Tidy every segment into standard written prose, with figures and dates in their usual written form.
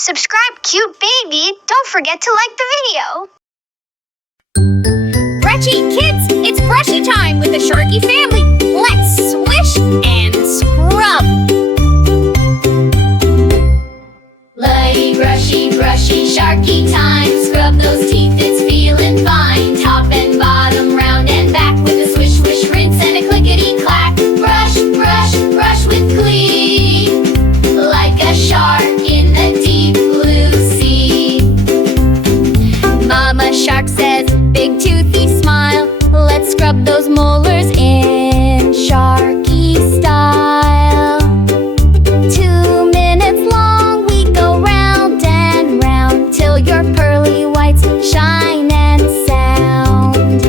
Subscribe, cute baby. Don't forget to like the video. Brushy kids, it's brushy time with the Sharky family. Let's swish and scrub. Lay brushy, brushy, Sharky time. Scrub those teeth, it's feeling fine. Top and bottom, round and back with a swish, swish, rinse and a clickety-clack. Brush, brush, brush with glee, like a shark in the deep blue sea. Mama Shark says, big toothy smile, let's scrub those molars in Sharky style. 2 minutes long, we go round and round till your pearly whites shine and sound.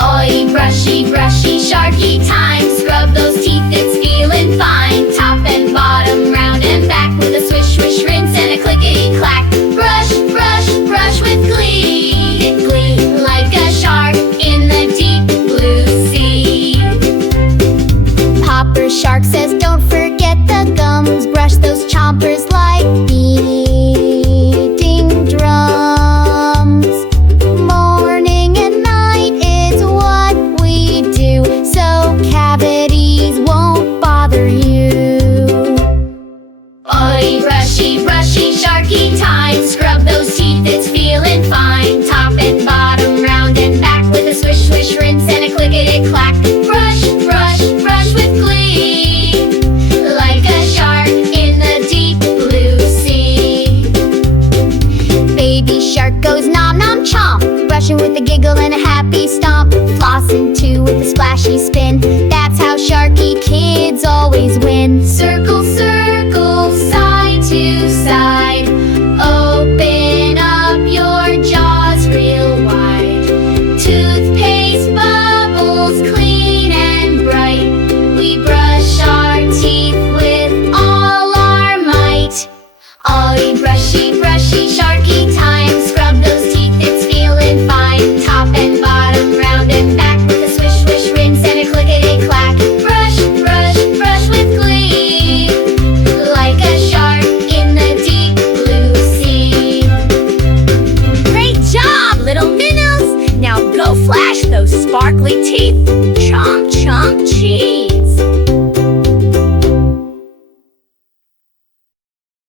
Oi, brushy, brushy, Sharky time. Scrub those teeth, it's feeling fine. Top and bottom, round and back with a swish, swish, rinse and a clickety-clack. Brush, brush, brush with glee, glee, like a shark in the deep blue sea. Popper Shark says, don't forget the gums. Brush those chompers like beating drums. Morning and night is what we do, so cavities won't bother you. Oi, brushy, brushy, Sharky time. Scrub those teeth, it's feeling fine. Top and bottom, round and back with a swish, swish, rinse and a clickety-clack. Brush, brush, brush with glee, like a shark in the deep blue sea. Baby Shark goes nom nom chomp, brushing with a giggle and a happy stomp. Flossing too with a splashy spin, that's how Sharky kids always win. Circle, circle, side to side, open up your jaws real wide. Toothpaste bubbles clean and bright, we brush our teeth with all our might. Ollie, brushy, brushy, Sharky time. Scrub those teeth, it's feeling fine. Top and bottom, round and back with a swish, swish, rinse and a clickety-clack. Brush, brush, brush with glee, like a shark in the deep blue sea. Great job, little minnows! Now go flash those sparkly teeth.